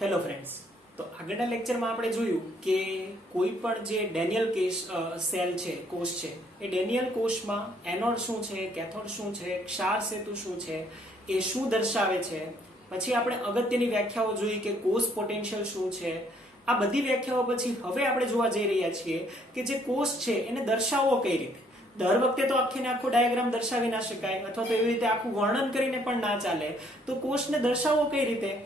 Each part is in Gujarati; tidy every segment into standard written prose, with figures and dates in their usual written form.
હેલો ફ્રેન્ડ્સ, તો આગળના લેક્ચરમાં આપણે જોયું કે કોઈ પણ જે ડેનિયલ સેલ છે, કોષ છે, એ ડેનિયલ કોષમાં એનોડ શું છે, કેથોડ શું છે, ક્ષાર સેતુ શું છે, એ શું દર્શાવે છે. પછી આપણે અગત્યની વ્યાખ્યાઓ જોઈ કે કોષ પોટેન્શિયલ શું છે. આ બધી વ્યાખ્યાઓ પછી હવે આપણે જોવા જઈ રહ્યા છીએ કે જે કોષ છે એને દર્શાવવો કઈ રીતે. દર વખતે તો આખીને આખો ડાયાગ્રામ દર્શાવી ના શકાય અથવા તો એવી રીતે આખું વર્ણન કરીને પણ ના ચાલે. તો કોષને દર્શાવવો કઈ રીતે.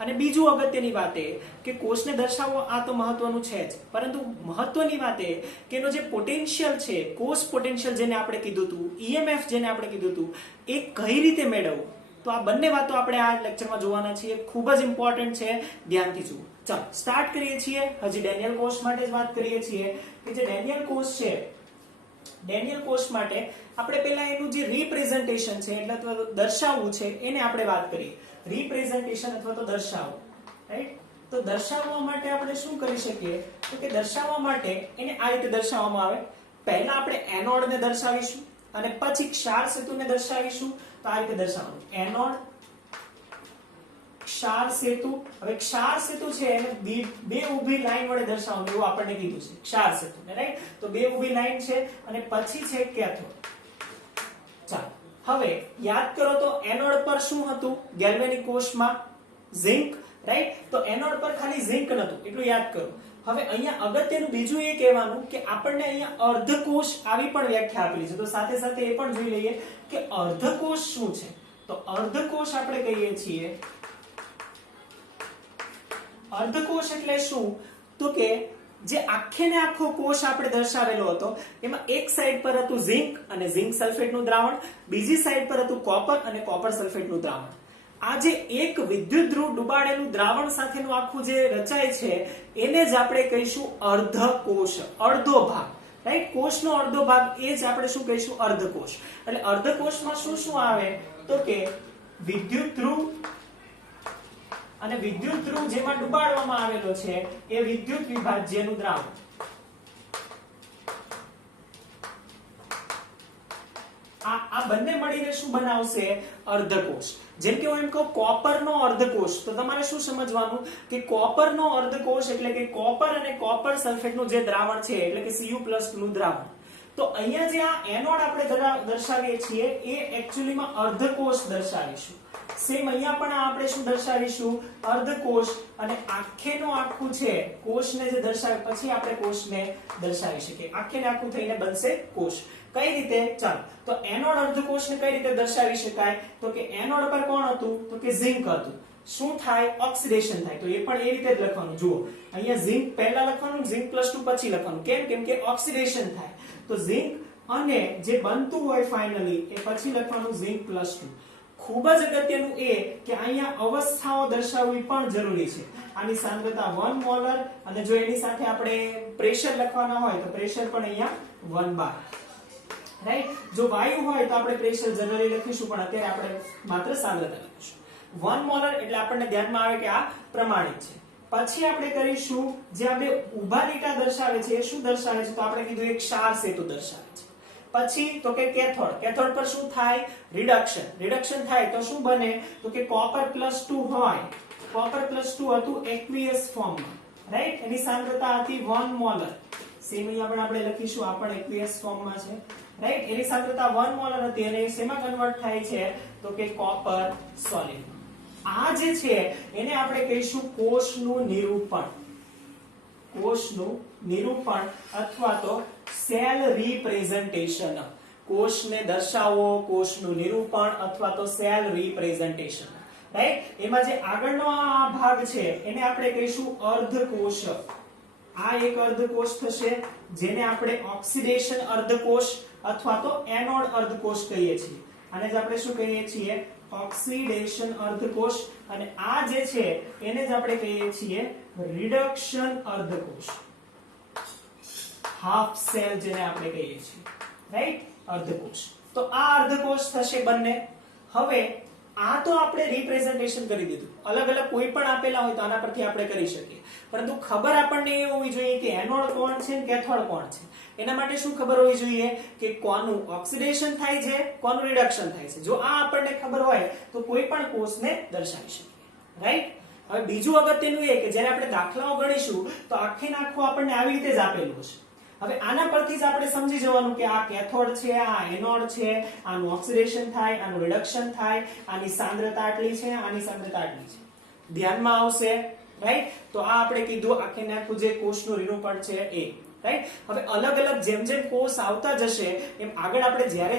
અને બીજું અગત્યની વાત એ કે કોષને દર્શાવવો આ તો મહત્વનું છે જ, પરંતુ મહત્વની વાત એ કે એનો જે પોટેન્શિયલ છે, કોષ પોટેન્શિયલ જેને આપણે કીધું હતું, ઈએમએફ જેને આપણે કીધું હતું, એ કઈ રીતે મેળવવું. તો આ બંને વાતો આપણે આ લેક્ચરમાં જોવાના છીએ. ખૂબ જ ઇમ્પોર્ટન્ટ છે, ધ્યાનથી જુઓ. ચાલો સ્ટાર્ટ કરીએ છીએ. હજી ડેનિયલ કોષ માટે જ વાત કરીએ છીએ કે જે ડેનિયલ કોષ છે, ડેનિયલ કોષ માટે આપણે પહેલા એનું જે રિપ્રેઝન્ટેશન છે એટલે દર્શાવવું છે એને આપણે વાત કરીએ. રિપ્રેઝન્ટેશન અથવા તો દર્શાવવું, રાઈટ. તો દર્શાવવા માટે આપણે શું કરી શકીએ તો કે દર્શાવવા માટે એને આ રીતે દર્શાવવામાં આવે. પહેલા આપણે એનોડને દર્શાવીશું અને પછી ક્ષાર સેતુને દર્શાવીશું. તો આ રીતે દર્શાવવાનું, એનોડ, ક્ષાર સેતુ. હવે ક્ષાર સેતુ છે એને બે ઊભી લાઈન વડે દર્શાવવાનું એવું આપણને કીધું છે, ક્ષાર સેતુ, રાઈટ. તો બે ઊભી લાઈન છે અને પછી છે કેથોડ. ચાલો હવે યાદ કરો તો એનોડ પર શું હતું ગેલ્વેનિક કોષમાં? Zinc, right. તો એનોડ પર ખાલી ઝિંક નતું, એટલું યાદ કરો. હવે અહીંયા અગત્યનું બીજું એ કહેવાનું કે આપણને અહીંયા અર્ધકોષ આવી પણ વ્યાખ્યા આપેલી છે. તો સાથે સાથે એ પણ જોઈ લઈએ કે અર્ધકોષ શું છે. તો અર્ધકોષ આપણે કહીએ છીએ, અર્ધકોષ એટલે શું તો કે જે આખે ને આખો કોષ આપણે દર્શાવેલો હતો એમાં એક સાઈડ પર હતું ઝિંક અને ઝિંક સલ્ફેટનું દ્રાવણ, બીજી સાઈડ પર હતું કોપર અને કોપર સલ્ફેટનું દ્રાવણ. આ જે એક વિદ્યુત ધ્રુવ ડુબાડેલું દ્રાવણ સાથેનું આખું જે રચાય છે એને જ આપણે કહીશું અર્ધકોષ, અડધો ભાગ, રાઈટ. કોષનો અડધો ભાગ એ જ આપણે શું કહીશું? અર્ધકોષ. એટલે અર્ધકોષમાં શું શું આવે તો કે વિદ્યુત ધ્રુવ અને વિદ્યુત ધ્રુવ જેમાં ડુબાડવામાં આવેલો છે એ વિદ્યુત વિભાજ્યનું દ્રાવણ. આ બંને મળીને શું બનાવશે? અર્ધકોષ. જેમ કે હું એમ કહું કોપરનો અર્ધકોષ, તો તમારે શું સમજવાનું કે કોપરનો અર્ધકોષ એટલે કે કોપર અને કોપર સલ્ફેટનું જે દ્રાવણ છે એટલે કે Cu+ નું દ્રાવણ. તો અહીંયા જે આ એનોડ આપણે દર્શાવીએ છીએ એ એક્ચ્યુઅલીમાં અર્ધકોષ દર્શાવીશું. સેમ અહીંયા પણ આપણે શું દર્શાવીશું? અર્ધકોષ. અને આખેનો આખું છે કોષને જે દર્શાવે પછી આપણે કોષને દર્શાવી શકીએ. આખે ને આખું થઈને બનશે કોષ. કઈ રીતે? ચાલો તો એનોડ અર્ધકોષને કઈ રીતે દર્શાવી શકાય તો કે એનોડ પર કોણ હતું તો કે ઝિંક હતું. શું થાય? ઓક્સિડેશન થાય. તો એ પણ એ રીતે જ લખવાનું. જુઓ અહીંયા ઝિંક પહેલા લખવાનું, Zinc+2 પછી લખવાનું. કેમ કે ઓક્સિડેશન થાય. તો ઝિંક અને જે બનતું હોય ફાઇનલી એ પછી લખવાનું Zinc+2. ખૂબ જ અગત્યનું એ કે અહીંયા અવસ્થાઓ દર્શાવવી પણ જરૂરી છે. આની સાંદ્રતા 1 મોલર અને જો એની સાથે આપણે પ્રેશર લખવાના હોય તો પ્રેશર પણ અહીંયા 1 બાર, રાઈટ. જો વાયુ હોય તો આપણે પ્રેશર જનરલી લખીશું પણ અત્યારે આપણે માત્ર સાંદ્રતા લખીશું. 1 મોલર એટલે આપણને ધ્યાનમાં આવે કે આ પ્રમાણિત છે. પછી આપણે કરીશું જે આ બે ઊભા લીટા દર્શાવે છે એ શું દર્શાવે છે? તો આપણે કીધું એક ક્ષાર સેતુ દર્શાવે છે. પછી તો કે કેથોડ. કેથોડ પર શું થાય? રિડક્શન. રિડક્શન થાય તો શું બને તો કે Copper+2 હોય. Copper+2 હતું એક્વિયસ ફોર્મમાં, રાઈટ. એની સાંદ્રતા હતી 1 મોલર. સેમ અહીંયા પણ આપણે લખીશું, આ પણ એક્વિયસ ફોર્મમાં છે, રાઈટ. એની સાંદ્રતા 1 મોલર હતી અને શેમાં કન્વર્ટ થાય છે તો કે કોપર સોલિડ. આ જે છે એને આપણે કહીશું કોષનું નિરૂપણ. કોષનું નિરૂપણ અથવા તો સેલ રિપ્રેઝન્ટેશન. કોષને દર્શાવવો, કોષનું નિરૂપણ અથવા તો સેલ રિપ્રેઝન્ટેશન, રાઈટ. એમાં જે આગળનો આ ભાગ છે એને આપણે કહીશું અર્ધકોષ. આ એક અર્ધકોષ થશે જેને આપણે ઓક્સિડેશન અર્ધકોષ અથવા તો એનોડ અર્ધકોષ કહીએ છીએ. આને જ આપણે શું કહીએ છીએ? ઓક્સિડેશન અર્ધકોષ. અને આ જે છે એને જ આપણે કહીએ છીએ રિડક્શન અર્ધકોષ, હાફ સેલ જેને આપણે કહીએ છીએ, રાઈટ. અર્ધકોષ. તો આ અર્ધકોષ થશે બંને. હવે આ તો આપણે રિપ્રેઝન્ટેશન કરી દીધું. અલગ અલગ કોઈ પણ આપેલા હોય તો આના પરથી આપણે કરી શકીએ, પરંતુ ખબર આપણને એ હોવી જોઈએ કે એનોડ કોણ છે અને કેથોડ કોણ છે. એના માટે શું ખબર હોવી જોઈએ કે કોનું ઓક્સિડેશન થાય છે, કોનું રિડક્શન થાય છે. જો આ આપણને ખબર હોય તો કોઈ પણ કોષને દર્શાવી શકીએ, રાઈટ. હવે બીજું અગત્યનું એ કે જ્યારે આપણે દાખલાઓ ગણીશું તો આખે આખું આપણને આવી રીતે જ આપેલું છે. હવે આના પરથી જ આપણે સમજી જવાનું કે આ કેથોડ છે, આ એનોડ છે, આનું ઓક્સિડેશન થાય, આનું રિડક્શન થાય, આની સાંદ્રતા આટલી છે, આની સાંદ્રતા આટલી છે, ધ્યાનમાં આવશે, રાઈટ? તો આ આપણે કીધું આખે આખું જે કોષનું નિરૂપણ છે એ, રાઈટ? હવે અલગ અલગ જેમ જેમ કોષ આવતા જશે એમ આગળ આપણે જ્યારે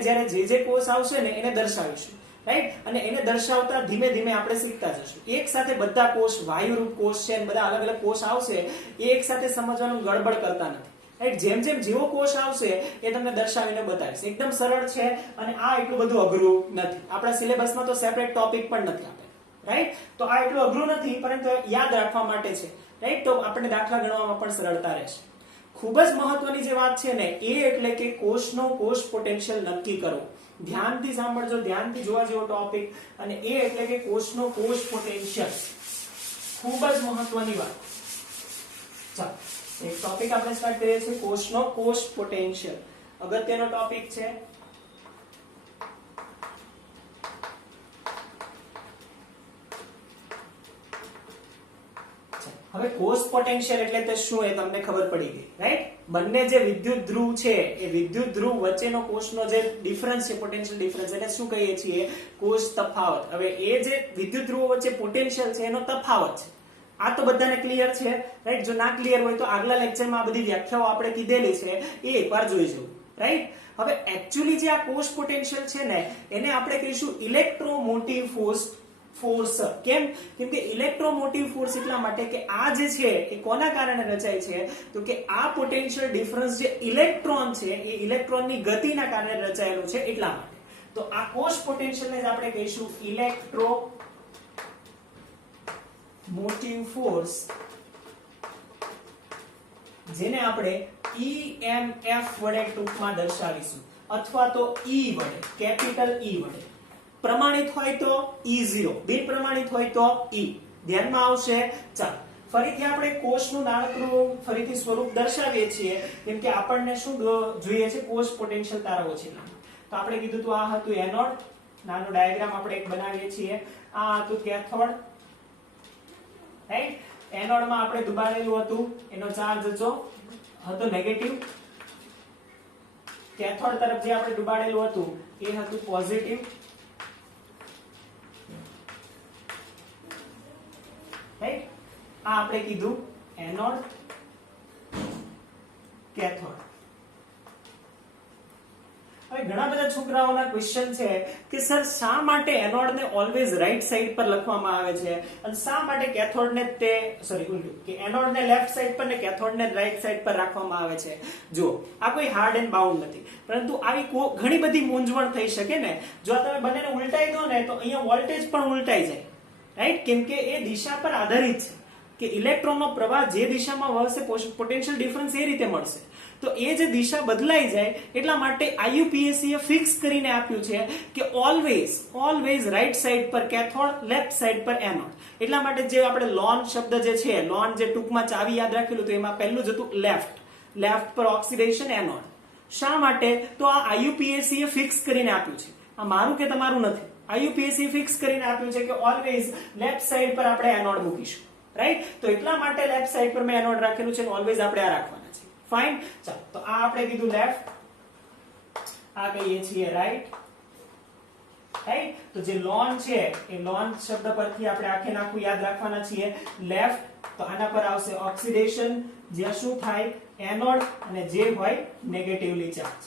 જે કોષ આવશે ને એને દર્શાવીશું, રાઈટ? અને એને દર્શાવતા ધીમે ધીમે આપણે શીખતા જશું. એક સાથે બધા કોષ વાયુરૂપ કોષ છે, બધા અલગ અલગ કોષ આવશે એ એક સાથે સમજવાનું ગડબડ કરતા નથી, રાઈટ? જેમ જેમ જેવો કોષ આવશે એ તમને દર્શાવીને બતાવીશ. એકદમ સરળ છે અને આ એટલું બધું અઘરું નથી. આપણા સિલેબસમાં તો સેપરેટ ટોપિક પણ નથી આપેલા, રાઈટ? તો આ એટલું અઘરું નથી, પરંતુ યાદ રાખવા માટે છે, રાઈટ? તો આપણને દાખલા ગણવામાં પણ સરળતા રહેશે. ખૂબ જ મહત્વની જે વાત છે ને એ એટલે કે કોષનો કોષ પોટેન્શિયલ નક્કી કરવો. ધ્યાનથી સાંભળજો, ધ્યાનથી જોવા જેવો ટોપિક. અને એ એટલે કે કોષનો કોષ પોટેન્શિયલ, ખૂબ જ મહત્વની વાત. ચાલો એક ટોપિક આપણે સ્ટાર્ટ કરીએ છીએ, કોષનો કોષ પોટેન્શિયલ. અગત્યનો ટોપિક છે. હવે કોષ પોટેન્શિયલ એટલે તે શું એ તમને ખબર પડી ગઈ, રાઈટ? બંને જે વિદ્યુત ધ્રુવ છે એ વિદ્યુત ધ્રુવ વચ્ચેનો કોષનો જે ડિફરન્સ છે, પોટેન્શિયલ ડિફરન્સ, એને શું કહીએ છીએ? કોષ તફાવત. હવે એ જે વિદ્યુત ધ્રુવો વચ્ચે પોટેન્શિયલ છે એનો તફાવત છે. આ તો બધાને ક્લિયર છે, રાઈટ? જો ના ક્લિયર હોય તો આગલા લેક્ચરમાં આ બધી વ્યાખ્યાઓ આપણે કીધેલી છે એ એકવાર જોઈ જવું, રાઈટ? હવે એકચ્યુઅલી જે આ કોષ પોટેન્શિયલ છે ને એને આપણે કહીશું ઇલેક્ટ્રોમોટિવ ફોર્સ. કેમ? કેમ કે ઇલેક્ટ્રોમોટિવ ફોર્સ એટલા માટે કે આ જે છે એ કોના કારણે રચાય છે? તો કે આ પોટેન્શિયલ ડિફરન્સ જે ઇલેક્ટ્રોન છે એ ઇલેક્ટ્રોનની ગતિના કારણે રચાયેલું છે એટલા માટે. તો આ કોષ પોટેન્શિયલને જ આપણે કહીશું ઇલેક્ટ્રોમોટિવ ફોર્સ, જેને આપણે EMF વડે ટૂંકમાં દર્શાવીશું, અથવા તો E વડે, કેપિટલ E વડે. પ્રમાણિત હોય તો E0, બિન પ્રમાણિત હોય તો E. ધ્યાનમાં આવશે? ચાલો ફરીથી આપણે કોષનું નાનકડું ફરીથી સ્વરૂપ દર્શાવીએ છીએ. કેમ કે આપણને શું જોઈએ છે? કોષ પોટેન્શિયલ તારવો છે. તો આપણે કીધું તો આ હતું એનોડ, નાનો ડાયાગ્રામ આપણે એક બનાવીએ છીએ. આ હતું કેથોડ, રાઈટ? એનોડમાં આપણે દબાવેલું હતું, એનો ચાર્જ હતો નેગેટિવ. કેથોડ તરફ જે આપણે દબાવેલું હતું એ હતું પોઝિટિવ, રાઈટ? આ આપણે કીધું એનોડ, કેથોડ. હવે ઘણા બધા છોકરાઓના ક્વેશ્ચન છે કે સર શા માટે એનોડને ઓલવેઝ રાઈટ સાઈડ પર લખવામાં આવે છે અને શા માટે કેથોડને ઉલટું કે એનોડને લેફ્ટ સાઈડ પર ને કેથોડને રાઈટ સાઈડ પર રાખવામાં આવે છે? જો આ કોઈ હાર્ડ એન્ડ બાઉન્ડ નથી, પરંતુ આવી ઘણી બધી મૂંઝવણ થઈ શકે ને. જો તમે બંનેને ઉલટાઈ દો ને તો અહીંયા વોલ્ટેજ પણ ઉલટાઈ જાય, રાઈટ? કેમ કે એ દિશા પર આધારિત છે કે ઇલેક્ટ્રોનનો પ્રવાહ જે દિશામાં વહેશે પોટેન્શિયલ ડિફરન્સ એ રીતે મળશે. તો એ જે દિશા બદલાઈ જાય એટલા માટે IUPAC એ ફિક્સ કરીને આપ્યું છે કે ઓલવેઝ રાઈટ સાઈડ પર કેથોડ, લેફ્ટ સાઈડ પર એનોડ. એટલા માટે જે આપણે લોન શબ્દ જે છે, લોન જે ટૂંકમાં ચાવી યાદ રાખેલું તો એમાં પહેલું જ હતું લેફ્ટ પર ઓક્સિડેશન, એનોડ. શા માટે? તો આ IUPAC એ ફિક્સ કરીને આપ્યું છે. આ મારું કે તમારું નથી, IUPAC ફિક્સ કરીને આપ્યું છે કે ઓલવેઝ લેફ્ટ સાઈડ પર આપણે એનોડ મૂકીશું, રાઈટ? તો એટલા માટે લેફ્ટ સાઈડ પર મેં એનોડ રાખેલું છે, ઓલવેઝ આપણે આ રાખવાના છે. ફાઇન. ચાલો તો આ આપણે કીધું લેફ્ટ, આ કહીએ છીએ રાઈટ, રાઈટ? તો જે લોન છે એ લોન શબ્દ પરથી આપણે આખે આખું યાદ રાખવાના છીએ. લેફ્ટ તો આના પર આવશે ઓક્સિડેશન, જ્યાં શું થાય? એનોડ, અને જે હોય નેગેટિવલી ચાર્જ.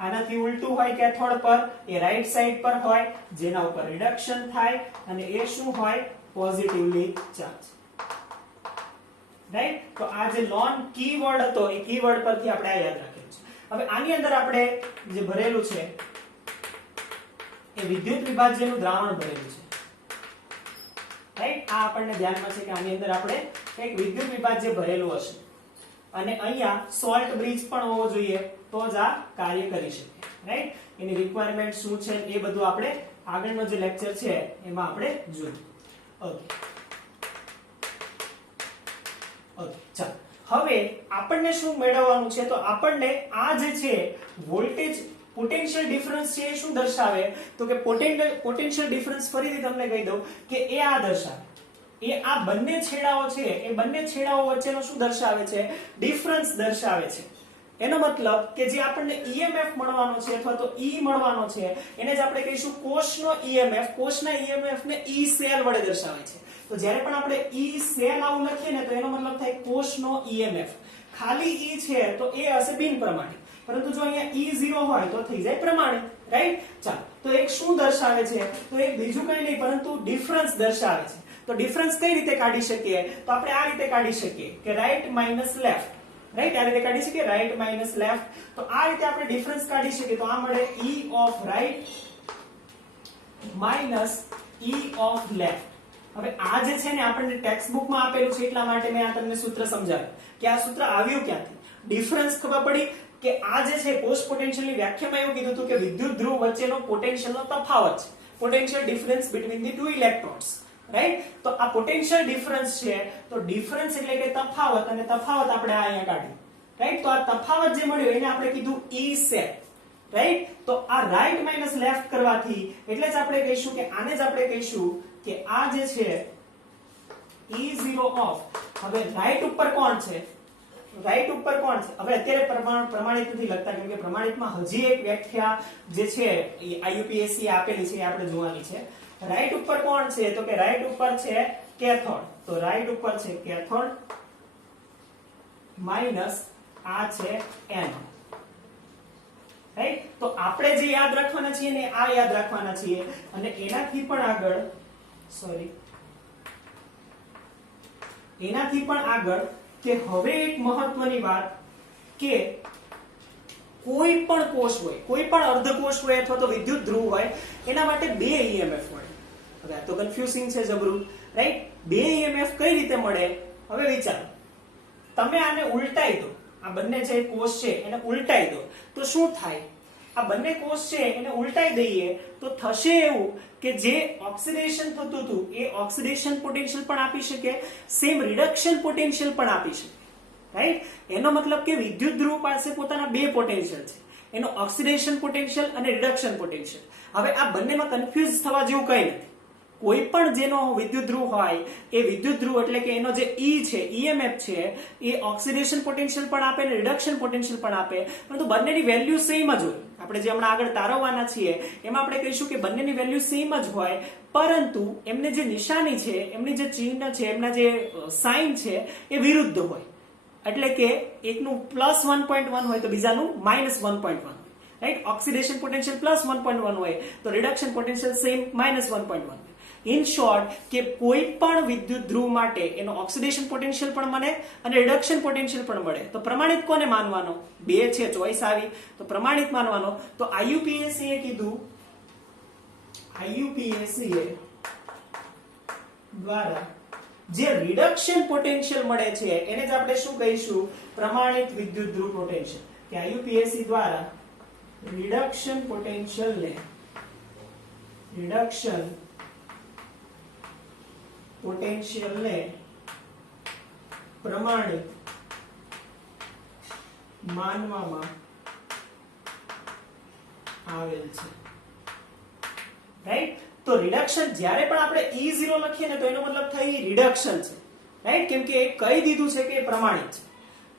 આનાથી ઉલટું હોય કેથોડ પર, એ રાઈટ સાઈડ પર હોય, જેના ઉપર રિડક્શન થાય, અને એ શું હોય? Positively charge, right? તો આ જે લોન કીવર્ડ હતો એ કીવર્ડ પરથી આપણે આ યાદ રાખેલું છે. હવે આની અંદર આપણે જે ભરેલું છે એ વિદ્યુત વિભાજ્યનું દ્રાવણ ભરેલું છે, રાઈટ? આ આપણને ધ્યાનમાં છે કે આની અંદર આપણે એક વિદ્યુત વિભાજ્ય ભરેલું હશે અને અહીંયા સોલ્ટ બ્રિજ પણ હોવો જોઈએ તો જ આ કાર્ય કરી શકે, રાઈટ? એની રિક્વાયરમેન્ટ શું છે એ બધું આપણે આગળનો જે લેક્ચર છે એમાં આપણે જોયું. ઓકે, ચાલો હવે આપણને શું મેળવવાનું છે? તો આપણને આ જે છે વોલ્ટેજ પોટેન્શિયલ ડિફરન્સ છે એ શું દર્શાવે? તો કે પોટેન્શિયલ ડિફરન્સ ફરીથી તમને કહી દઉં કે એ આ દર્શાવે, એ આ બંને છેડાઓ છે એ બંને છેડાઓ વચ્ચેનો શું દર્શાવે છે? ડિફરન્સ દર્શાવે છે. એનો મતલબ કે જે આપણને EMF મળવાનો છે અથવા તો E મળવાનો છે એને જ આપણે કહીશું કોષનો EMF. કોષના EMF ને E સેલ વડે દર્શાવે છે. તો જ્યારે પણ આપણે E સેલ આવું લખીએ ને તો એનો મતલબ થાય કોષનો EMF. ખાલી E છે તો એ હશે બિન પ્રમાણિત, પરંતુ જો અહીંયા E0 હોય તો થઈ જાય પ્રમાણિત, રાઈટ? ચાલો, તો એક શું દર્શાવે છે? તો એક બીજું કંઈ નહીં પરંતુ ડિફરન્સ દર્શાવે છે. તો ડિફરન્સ કઈ રીતે કાઢી શકીએ? તો આપણે આ રીતે કાઢી શકીએ કે રાઈટ માઇનસ લેફ્ટ, રાઈટ? આ રીતે કાઢી શકીએ રાઈટ માઇનસ લેફ્ટ. તો આ રીતે આપણે ડિફરન્સ કાઢી શકીએ તો આ મળે E of right minus E of left. હવે આ જે છે ને આપણને ટેક્સ્ટ બુકમાં આપેલું છે એટલા માટે મેં આ તમને સૂત્ર સમજાવ્યું કે આ સૂત્ર આવ્યું ક્યાંથી. ડિફરન્સ ખબર પડી કે આ જે છે કોષ પોટેન્શિયલની વ્યાખ્યામાં એવું કીધું હતું કે વિદ્યુત ધ્રુવ વચ્ચેનો પોટેન્શિયલનો તફાવત છે, potential difference between the two electrons, right? તો આ પોટેન્શિયલ ડિફરન્સ છે, તો ડિફરન્સ એટલે કે તફાવત, અને તફાવત આપણે આ અહીંયા કાઢ્યું, રાઈટ? તો આ તફાવત જે મળ્યો એને આપણે કીધું E સેલ, રાઈટ? તો આ રાઈટ માઇનસ લેફ્ટ કરવાથી એટલે જ આપણે કહીશું કે આને જ આપણે કહીશું કે આ જે છે E0 ઓફ, હવે રાઈટ ઉપર કોણ છે? રાઈટ ઉપર કોણ છે? હવે અત્યારે પ્રમાણિત નથી લખતા કેમ કે પ્રમાણિતમાં હજી એક વ્યાખ્યા જે છે IUPAC આપેલી છે એ આપણે જોવાની છે. રાઈટ ઉપર કોણ છે? તો કે રાઈટ ઉપર છે કેથોડ. તો રાઈટ ઉપર છે કેથોડ માઇનસ આ છે એનોડ, રાઈટ? તો આપણે જે યાદ રાખવાના છીએ ને આ યાદ રાખવાના છીએ, અને એનાથી પણ આગળ કે હવે એક મહત્વની વાત કે કોઈ પણ કોષ હોય, કોઈ પણ અર્ધકોષ હોય અથવા તો વિદ્યુત ધ્રુવ હોય એના માટે બે EMF મળે. હવે આ તો કન્ફ્યુઝિંગ છે જબરું, રાઈટ? બે EMF કઈ રીતે મળે? હવે વિચારો, તમે આને ઉલટાઈ દો, આ બંને જે કોષ છે એને ઉલટાઈ દો તો શું થાય? આ બંને કોષ છે એને ઉલટાઈ દઈએ તો થશે એવું કે જે ઓક્સિડેશન થતું હતું એ ઓક્સિડેશન પોટેન્શિયલ પણ આપી શકે, સેમ રિડક્શન પોટેન્શિયલ પણ આપી શકે, રાઈટ? એનો મતલબ કે વિદ્યુત ધ્રુવ પાસે પોતાના બે પોટેન્શિયલ છે, એનો ઓક્સિડેશન પોટેન્શિયલ અને રિડક્શન પોટેન્શિયલ. હવે આ બંનેમાં કન્ફ્યુઝ થવા જેવું કંઈ નથી. કોઈ પણ જેનો વિદ્યુત ધ્રુવ હોય એ વિદ્યુત ધ્રુવ એટલે કે એનો જે E છે, EMF છે, એ ઓક્સિડેશન પોટેન્શિયલ પણ આપે અને રિડક્શન પોટેન્શિયલ પણ આપે, પરંતુ બંનેની વેલ્યુ સેમ જ હોય. આપણે જે હમણાં આગળ તારવવાના છીએ એમાં આપણે કહીશું કે બંનેની વેલ્યુ સેમ જ હોય, પરંતુ એમને જે નિશાની છે, એમની જે ચિહ્ન છે, એમના જે સાઇન છે એ વિરુદ્ધ હોય. એટલે કે એકનું +1.1 હોય તો બીજાનું -1.1 હોય, રાઈટ? ઓક્સિડેશન પોટેન્શિયલ +1.1 હોય તો રિડક્શન પોટેન્શિયલ સેમ -1.1 હોય. ઇન શોર્ટ કે કોઈ પણ વિદ્યુત ધ્રુવ માટે એનો ઓક્સિડેશન પોટેન્શિયલ પણ મળે અને રિડક્શન પોટેન્શિયલ પણ મળે. તો પ્રમાણિત કોને માનવાનો? બે છે, ચોઈસ આવી તો પ્રમાણિત માનવાનો. તો IUPAC એ કીધું, IUPAC દ્વારા જે રિડક્શન પોટેન્શિયલ મળે છે એને જ આપણે શું કહીશું? પ્રમાણિત વિદ્યુત ધ્રુવ પોટેન્શિયલ. કે IUPAC દ્વારા રિડક્શન પોટેન્શિયલ ને પ્રમાણિત માનવામાં આવેલ છે, રાઈટ? તો રિડક્શન જ્યારે પણ આપણે E0 લખીએ ને તો એનો મતલબ થાય રિડક્શન છે, રાઈટ? કેમ કે એ કહી દીધું છે કે એ પ્રમાણિત છે.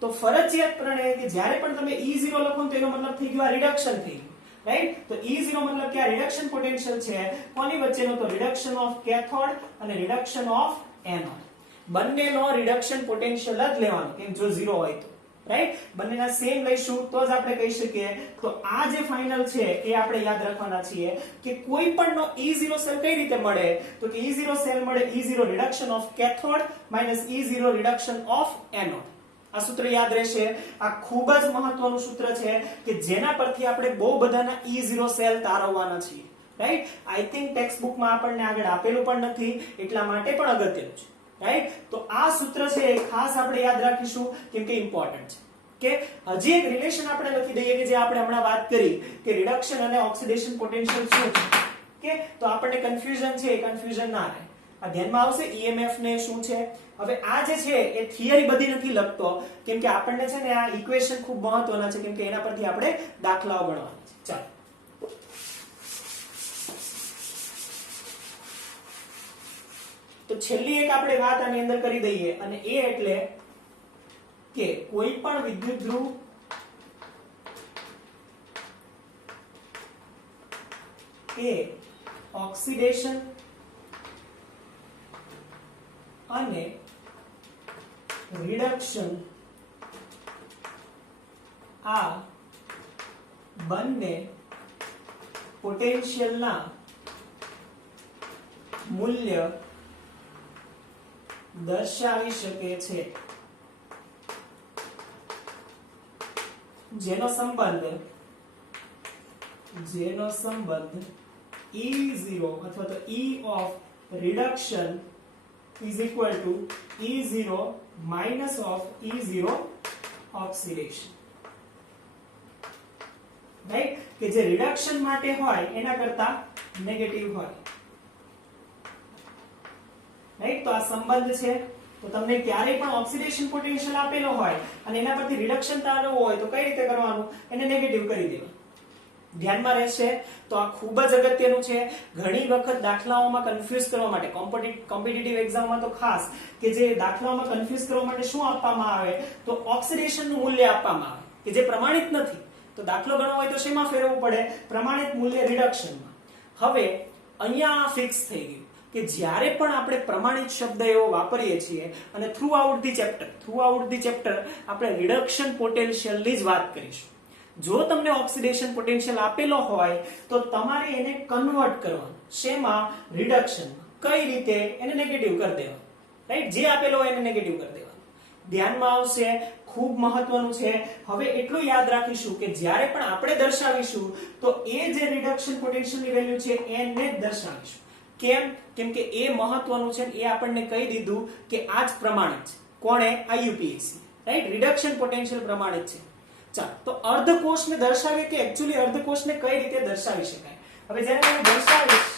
તો ફરજિયાતપણે કે જ્યારે પણ તમે E0 લખો તો એનો મતલબ થઈ ગયો આ રિડક્શન થઈ ગયું, રાઈટ? તો E0 મતલબ કે આ રિડક્શન પોટેન્શિયલ છે કોની વચ્ચેનો? તો રિડક્શન ઓફ કેથોડ અને રિડક્શન ઓફ એનોડ. બંનેનો રિડક્શન પોટેન્શિયલ જ લેવાનો, કેમ જો 0 હોય તો, રાઈટ? બંનેના સેમ લઈશું તો જ આપણે કહી શકીએ. તો આ જે ફાઇનલ છે એ આપણે યાદ રાખવાના છીએ કે કોઈ પણનો E0 સેલ કઈ રીતે મળે? તો કે E0 સેલ મળે E0 reduction of cathode minus E0 reduction of anode. આ સૂત્ર યાદ રહેશે. આ ખૂબ જ મહત્વનું સૂત્ર છે કે જેના પરથી આપણે બહુ બધાના E0 સેલ તારવવાના છીએ, રાઈટ? આઈ થિંક ટેક્સ્ટ બુકમાં આપણને આગળ આપેલું પણ નથી એટલા માટે પણ અગત્યનું છે, રાઈટ? તો આ સૂત્ર છે એ ખાસ આપણે યાદ રાખીશું કેમ કે ઇમ્પોર્ટન્ટ છે. કે હજી એક રિલેશન આપણે લખી દઈએ કે જે આપણે હમણાં વાત કરી કે રિડક્શન અને ઓક્સિડેશન પોટેન્શિયલ શું છે, કે તો આપણને કન્ફ્યુઝન છે એ કન્ફ્યુઝન ના રહે. આ ધ્યાનમાં આવશે. EMF ને શું છે? હવે આ જે છે એ થિયરી બધી નથી લખતો કેમ કે આપણને છે ને આ ઇક્વેશન ખૂબ મહત્વના છે કેમ કે એના પરથી આપણે દાખલાઓ ગણવાના છે. ચાલો, તો છેલ્લી એક આપણે વાત આની અંદર કરી દઈએ, અને એ એટલે કે કોઈ પણ વિદ્યુત ધ્રુવ એ ઓક્સિડેશન અને રિડક્શન આ બંને પોટેન્શિયલના મૂલ્ય દર્શાવી શકે છે, જેનો સંબંધ E0 અથવા તો E of reduction is equal to E0 minus of E0 oxidation, right? કે જે રિડક્શન માટે હોય એના કરતા નેગેટિવ હોય, રાઈટ? તો આ સંબંધ છે. તો તમને ક્યારે પણ ઓક્સિડેશન પોટેન્શિયલ આપેલો હોય અને એના પરથી રિડક્શન તારવવું હોય તો કઈ રીતે કરવાનું? એને નેગેટિવ કરી દેવાનું. ધ્યાનમાં રહેશે. તો આ ખૂબ જ અગત્યનું છે. ઘણી વખત દાખલાઓમાં કન્ફ્યુઝ કરવા માટે, કોમ્પિટિટિવ એક્ઝામમાં તો ખાસ, કે જે દાખલાઓમાં કન્ફ્યુઝ કરવા માટે શું આપવામાં આવે? તો ઓક્સિડેશનનું મૂલ્ય આપવામાં આવે કે જે પ્રમાણિત નથી. તો દાખલો ગણવો હોય તો શેમાં ફેરવવું પડે? પ્રમાણિત મૂલ્ય રિડક્શનમાં. હવે અહીંયા ફિક્સ થઈ ગયું કે જ્યારે પણ આપણે પ્રમાણિત શબ્દ એવો વાપરીએ છીએ અને થ્રુ આઉટ ધી ચેપ્ટર આપણે રિડક્શન પોટેન્શિયલની જ વાત કરીશું. જો તમને ઓક્સિડેશન પોટેન્શિયલ આપેલો હોય તો તમારે એને કન્વર્ટ કરવાનું. શેમાં? રિડક્શનમાં. કઈ રીતે? એને નેગેટિવ કરી દેવાનું, રાઈટ? જે આપેલો હોય એને નેગેટિવ કરી દેવાનું. ધ્યાનમાં આવશે. ખૂબ મહત્વનું છે. હવે એટલું યાદ રાખીશું કે જ્યારે પણ આપણે દર્શાવીશું તો એ જે રિડક્શન પોટેન્શિયલની વેલ્યુ છે એને જ દર્શાવીશું. કેમ? કેમ કે એ મહત્વનું છે. એ આપણને કહી દીધું કે આ જ પ્રમાણિત છે. કોણે? IUPAC, right? રિડક્શન પોટેન્શિયલ પ્રમાણિત છે. ચાલો, તો અર્ધકોષને દર્શાવીએ કે એક્ચ્યુઅલી અર્ધકોષને કઈ રીતે દર્શાવી શકાય? હવે જ્યારે હું દર્શાવીશ,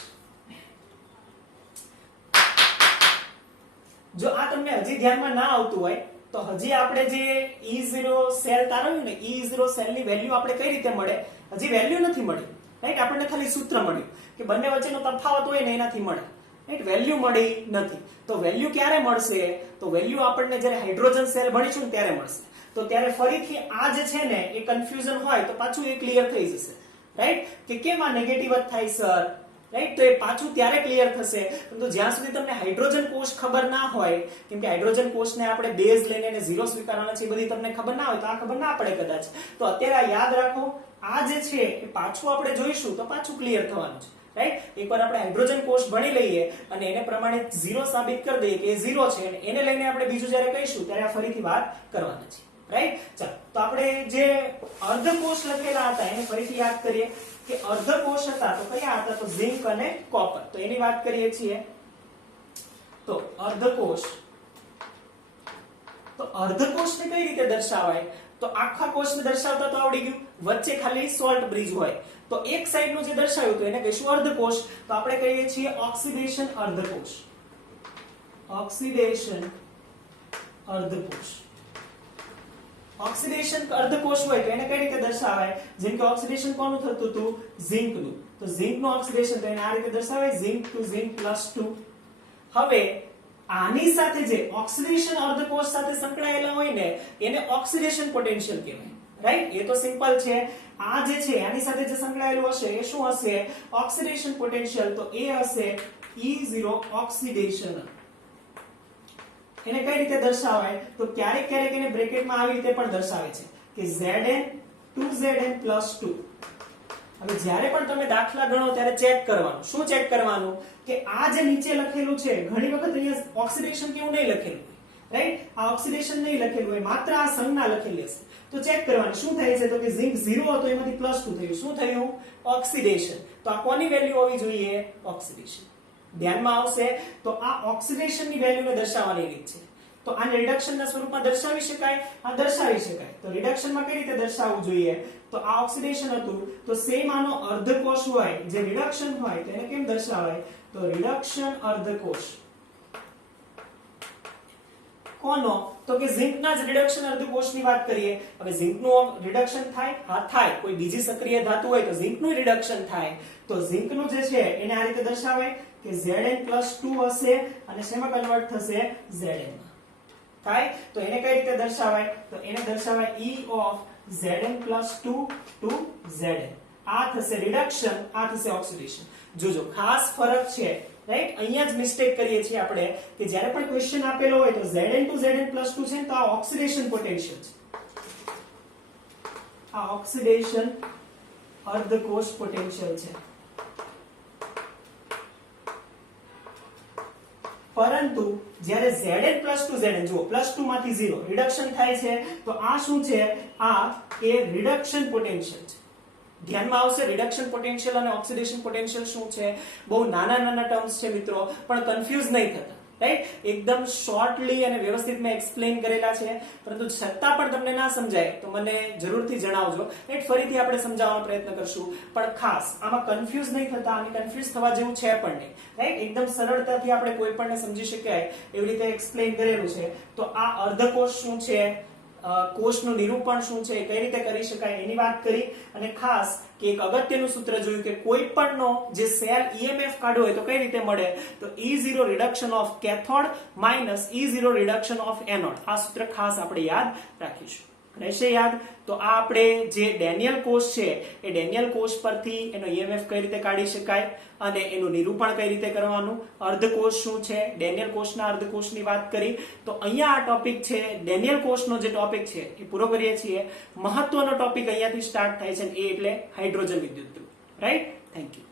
જો આ તમને હજી ધ્યાનમાં ના આવતું હોય તો હજી આપણે જે E0 સેલ તારવ્યું ને, E0 સેલની વેલ્યુ આપણે કઈ રીતે મળે? હજી વેલ્યુ નથી મળી, રાઈટ? આપણને ખાલી સૂત્ર મળ્યું કે બંને વચ્ચેનો તફાવત હોય ને એનાથી મળે, રાઈટ? વેલ્યુ મળી નથી. તો વેલ્યુ ક્યારે મળશે? તો વેલ્યુ આપણને જ્યારે હાઇડ્રોજન સેલ ભણીશું ને ત્યારે મળશે. તો ત્યારે ફરીથી આ જે છે ને એ કન્ફ્યુઝન હોય તો પાછું એ ક્લિયર થઈ જશે, રાઈટ? કે કેમ આ નેગેટિવ જ થાય સર, રાઈટ? તો એ પાછું ત્યારે ક્લિયર થશે. પરંતુ જ્યાં સુધી તમને હાઇડ્રોજન કોષ ખબર ના હોય, કેમ કે હાઇડ્રોજન કોષને આપણે બેઝ લઈને એને ઝીરો સ્વીકારવાના છે, એ બધી તમને ખબર ના હોય તો આ ખબર ના પડે કદાચ. તો અત્યારે યાદ રાખો, આ જે છે એ પાછું આપણે જોઈશું તો પાછું ક્લિયર થવાનું છે, રાઈટ? એકવાર આપણે હાઇડ્રોજન કોષ ભણી લઈએ અને એને પ્રમાણે ઝીરો સાબિત કરી દઈએ કે એ ઝીરો છે, અને એને લઈને આપણે બીજું જ્યારે કહીશું ત્યારે આ ફરીથી વાત કરવાના છે, રાઈટ? ચાલો, તો આપણે જે અર્ધકોષ લખેલા હતા એને ફરીથી યાદ કરીએ કે અર્ધકોષ હતા તો કયા હતા? તો ઝિંક અને કોપર. તો એની વાત કરીએ છીએ. તો અર્ધકોષને કઈ રીતે દર્શાવાય? તો આખા કોષને દર્શાવતા તો આવડી ગયું, વચ્ચે ખાલી સોલ્ટ બ્રિજ હોય. તો એક સાઈડનું જે દર્શાવ્યું તો એને કહીશું અર્ધકોષ. તો આપણે કહીએ છીએ ઓક્સિડેશન અર્ધકોષ. ઓક્સિડેશન અર્ધકોષ હોય તો એને કઈ રીતે દર્શાવાય? જેમ કે ઓક્સિડેશન કોનું થતું હતું? ઝિંકનું. તો ઝિંકનું ઓક્સિડેશન તો એને આ રીતે દર્શાવાય, ઝિંક ટુ ઝિંક +2. હવે આની સાથે જે ઓક્સિડેશન અર્ધકોષ સાથે સંકળાયેલા હોય ને એને ઓક્સિડેશન પોટેન્શિયલ કહેવાય, રાઈટ? એ તો સિમ્પલ છે. આ જે છે આની સાથે જે સંકળાયેલું હશે એ શું હશે? Oxidation potential. તો એ હશે E0 ઓક્સિડેશન. એને કઈ રીતે દર્શાવાય? તો ક્યારેક ક્યારેક એને બ્રેકેટમાં આવી રીતે પણ દર્શાવે છે કે Zn 2Zn +2. હવે જ્યારે પણ તમે દાખલા ગણો ત્યારે ચેક કરવાનું. શું ચેક કરવાનું? કે આ જે નીચે લખેલું છે, ઘણી વખત અહીંયા ઓક્સિડેશન કેવું નહીં લખેલું હોય, રાઈટ? આ ઓક્સિડેશન નહીં લખેલું હોય, માત્ર આ સંજ્ઞા લખેલી હશે. તો ચેક કરવાનું શું થાય છે? તો કે ઝિંક 0 હતો એમાંથી +2 થયું. શું થયું? ઓક્સિડેશન. તો આ કોની વેલ્યુ હોવી જોઈએ? ઓક્સિડેશન. ધ્યાનમાં આવશે. તો આ ઓક્સિડેશનની વેલ્યુને દર્શાવવાની રીત છે. તો આને રિડક્શનના સ્વરૂપમાં દર્શાવી શકાય? આ દર્શાવી શકાય. તો રિડક્શનમાં કઈ રીતે દર્શાવવું જોઈએ? તો આ ઓક્સિડેશન હતું તો સેમ આનો અર્ધકોષ હોય, જે રિડક્શન હોય તો એને કેમ દર્શાવાય? તો રિડક્શન અર્ધકોષ. કોનો? તો કે ઝિંકના જ રિડક્શન અર્ધકોષની વાત કરીએ. હવે ઝિંકનું રિડક્શન થાય? હા, થાય. કોઈ બીજી સક્રિય ધાતુ હોય તો ઝિંકનું રિડક્શન થાય. તો ઝિંકનું જે છે એને આ રીતે દર્શાવાય કે Zn+2 હશે અને શેમાં કન્વર્ટ થશે Zn માં થાય તો એને કઈ રીતે દર્શાવાય તો એને દર્શાવાય E of Zn+2 to Zn આ થશે રિડક્શન આ થશે ઓક્સિડેશન જોજો ખાસ ફરક છે રાઈટ અહીંયા જ મિસ્ટેક કરીએ છીએ આપણે કે જ્યારે પણ ક્વેશ્ચન આપેલો હોય તો Zn to Zn+2 છે તો આ ઓક્સિડેશન પોટેન્શિયલ છે આ ઓક્સિડેશન અર્ધકોષ પોટેન્શિયલ છે પરંતુ જ્યારે Zn+2 Zn જુઓ +2 માંથી 0 રિડક્શન થાય છે તો આ શું છે આ એ રિડક્શન પોટેન્શિયલ છે ધ્યાનમાં આવશે રિડક્શન પોટેન્શિયલ અને ઓક્સિડેશન પોટેન્શિયલ શું છે બહુ નાના નાના ટર્મ્સ છે મિત્રો પણ કન્ફ્યુઝ નહીં થતા રાઈટ એકદમ શોર્ટલી અને વ્યવસ્થિત મેં એક્સપ્લેન કરેલા છે પરંતુ છતાં પણ તમને ના સમજાય તો મને જરૂરથી જણાવજો રાઈટ ફરીથી આપણે સમજાવવાનો પ્રયત્ન કરશું પણ ખાસ આમાં કન્ફ્યુઝ નહીં થતા અને કન્ફ્યુઝ થવા જેવું છે પણ નહીં રાઈટ એકદમ સરળતાથી આપણે કોઈ પણને સમજી શકાય એવી રીતે એક્સપ્લેન કરેલું છે તો આ અર્ધકોષ શું છે કોષનું નિરૂપણ શું છે કઈ રીતે કરી શકાય એની વાત કરી અને ખાસ કે એક અગત્યનું સૂત્ર જોયું કે કોઈ પણનો જે સેલ EMF કાઢવો હોય તો કઈ રીતે મળે તો E0 reduction of cathode minus E0 reduction of anode આ સૂત્ર ખાસ આપણે યાદ રાખીશું રહેશે યાદ તો આ આપણે જે ડેનિયલ કોષ છે એ ડેનિયલ કોષ પરથી એનો EMF કઈ રીતે કાઢી શકાય અને એનું નિરૂપણ કઈ રીતે કરવાનું અર્ધકોષ શું છે ડેનિયલ કોષના અર્ધકોષની વાત કરી તો અહીંયા આ ટોપિક છે ડેનિયલ કોષનો જે ટોપિક છે એ પૂરો કરીએ છીએ મહત્વનો ટોપિક અહીંયાથી સ્ટાર્ટ થાય છે એ એટલે હાઇડ્રોજન વિદ્યુત ધ્રુવ રાઈટ થેન્ક યુ